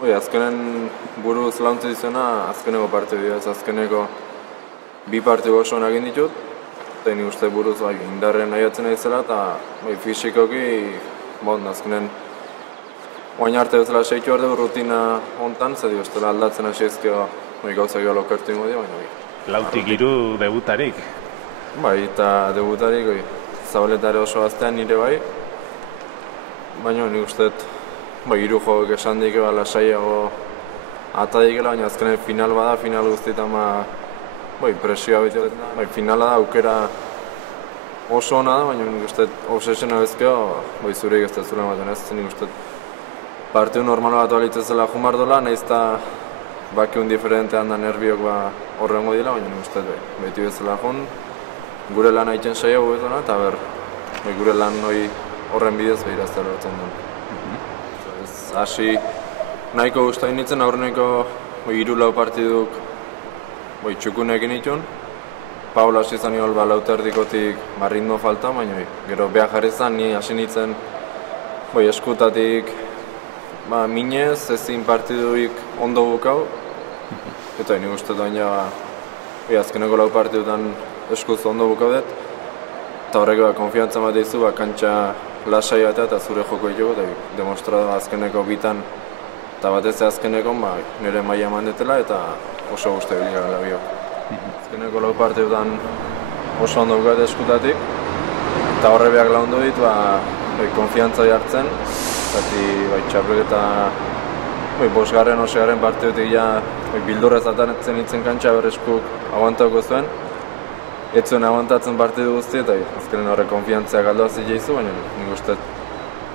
Azkenen buruz launtzi izena, azkeneko partidu ez, azkeneko bi partidu oso egin ditut, eta nik uste buruz indarren nahiatzen naizela, eta fisikoki, azkenen oain arte bezala seitu behar dugu rutina hontan, zedi ustela aldatzen hasi ezkio gauzak gero lokertu ingo dira, baina Lautik hiru debutarik? Eta debutarik, Zabaletare oso gaztean nire baina nik uste hiru jogok esan dik lasaiago atadikela, baina azkenen final bada, final guztietan presioa beti finala da, aukera oso ona da, baina nik uste obsesiona bezkeo, zureik ez da zure ematen ez, nik uste partidu normal bat balitzezela jumar dola, nahiz eta bakiun diferentean da nerviok horrengo dila, baina nik uste beti bezala jun, gure lan haiten saiago betona, eta gure lan horren bidez behiraztea lortzen duen. Hasi nahiko guztain nintzen aurreneko hiru lau partiduk txukunekin itun. Paul hasi zen igual lauta erdikotik ritmo falta, baina gero behar jarri zen, ni hasi nintzen eskutatik minez, ezin partiduik ondo bukau. Eta nik uste duen azkeneko lau partidutan eskuz ondo bukau dut. Eta horrek konfiantza bat dizu, kantxa lasai batea eta zure joko ditugu, eta demostratu azkeneko bitan eta batez azkeneko nire maila eman detela eta oso guzti bilia gala biok. Azkeneko lau partidutan oso ondo bukat eskutatik, eta horre behar laundu dit, konfiantza hartzen, zati txapelketa bosgarren, osegarren partidutik bildurrez atatzen nintzen kantxa berreskuk aguantauko zuen. Ez zuen aguantatzen partidu guzti eta azkenen horre konfiantzia galdoa ziteizu, baina nik uste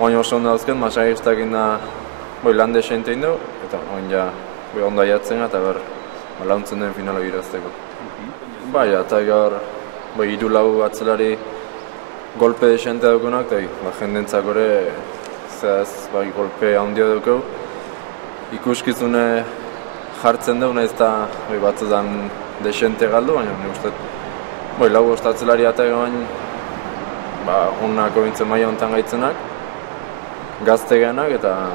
oin oso ondo dauzken, masai guztakin da lan desente indu, eta oin ondo aiatzen eta launtzen den finalo girazteko. Eta gaur hiru lau atzelari golpe desente daukunak, eta jendentzak hori golpe handia daukau. Ikuskizune jartzen dugu, nahiz eta batzutan desente galdu, baina nik uste lau ostatzelari eta egoen honako bintzen maia hontan gaitzenak, gazte geanak eta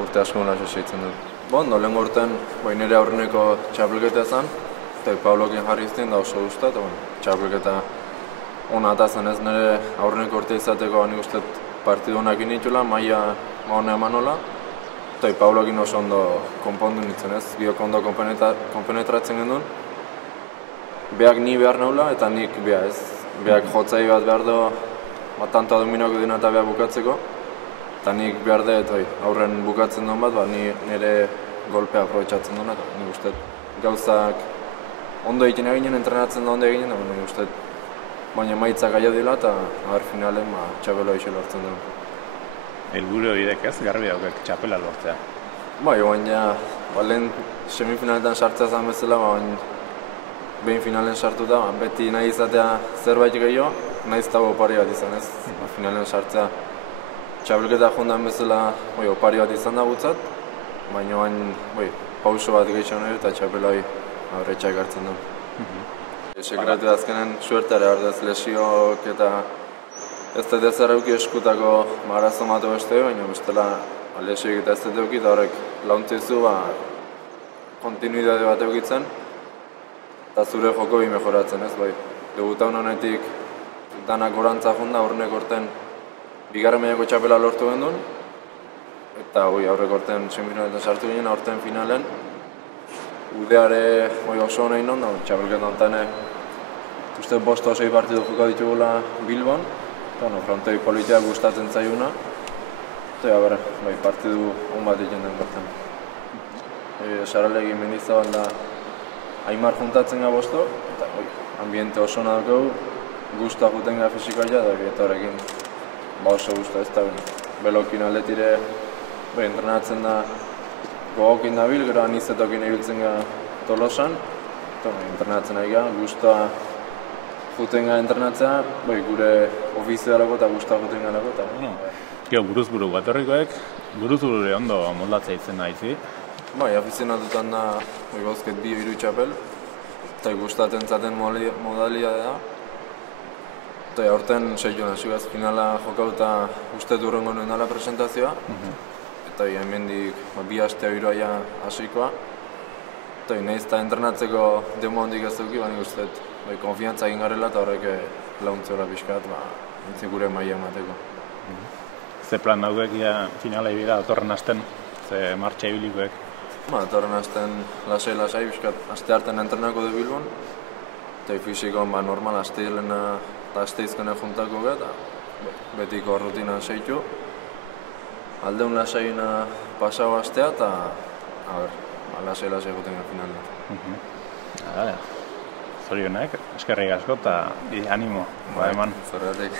urte asko nola seitzen dut. Lehen urten nire aurreneko txapelketa zen, eta Paulokin jarri izten da oso guztat, eta txapelketa hona eta zen ez nire aurreneko urte izateko nik uste partidu honak initula, maia hona eman nola, eta Paulokin oso ondo konpondu nintzen ez, biok ondo konpenetratzen genduen. Beak ni behar naula eta nik behar ez. Beak jotzai bat behar du, tanto dominoko dina eta behar bukatzeko. Eta nik behar dut aurren bukatzen duen bat, nire golpea aprobetxatzen duen. Nik uste gauzak ondo egiten eginen, entrenatzen da ondo eginen, nik uste baina maitzak aia dila eta finalen txapela eixo lortzen duen. Helburu horiek ez, garbi daukek txapela lortzea? Baina lehen semifinaletan sartzea zen bezala, behin finalen sartuta, beti nahi izatea zerbait gehiago, nahiz eta opari bat izan ez. Finalen sartzea txapelketa jondan bezala opari bat izan da gutzat, baina pauso bat gehiago nahi eta txapela aurretxak hartzen du. Sekretu azkenen suertare ardez lesioak eta ez dut ez erauki eskutako arazo matu beste, baina bestela lesioak eta ez dut euki eta horrek launtzizu kontinuidade bat eukitzen, eta zure joko bi mejoratzen ez, Debutan honetik danak gorantza jonda, aurrenek orten bigarren mailako txapela lortu gendun, eta aurrek orten semifinaletan sartu ginen, aurten finalen. Udeare oso nahi non, txapelketan ontane uste bost osei partidu joko ditugula Bilbon, eta frontoi politia gustatzen zaiuna, eta partidu hon bat egin den gorten. Saralegin Mendizabal da Aimar juntatzen gara bosto, eta ambiente oso nadokau, guztua juten gara fizikoa eta horrekin oso guztua ez da. Belokin aldetire entrenatzen da gogokin dabil, gero anizetokin ibiltzen gara Tolosan, entrenatzen ari gara, guztua juten gara entrenatzea, gure ofizioarako eta guztua juten gara. Gero buruz-buru batorrikoek, buruz-buru ondo moldatzea izen nahizi? Afizionatutan da bozket bi hiru txapel, eta gustatzen zaten modalia da. Eta aurten seitu nahizugaz finala jokau eta uste durrengo nuen dala presentazioa. eta hemendik 2 aste giroa hasikoa. Eta nahiz eta entrenatzeko demo handik ez duki, baina uste konfiantza egin garela eta horrek launtzora pixkat, entzik gure maila emateko. Ze plan dauek finala ibira datorren asten, ze martxa ibilikoek? Datorren asten lasai, pixkat, aste harten entrenako du Bilbon, eta fizikoan normal asteilena eta asteizkene juntako eta betiko rutina seitu. Aldeun lasaina pasau astea eta lasai egiten finalea. Zorionak, eskerrik asko eta animo, eman. Zergatik.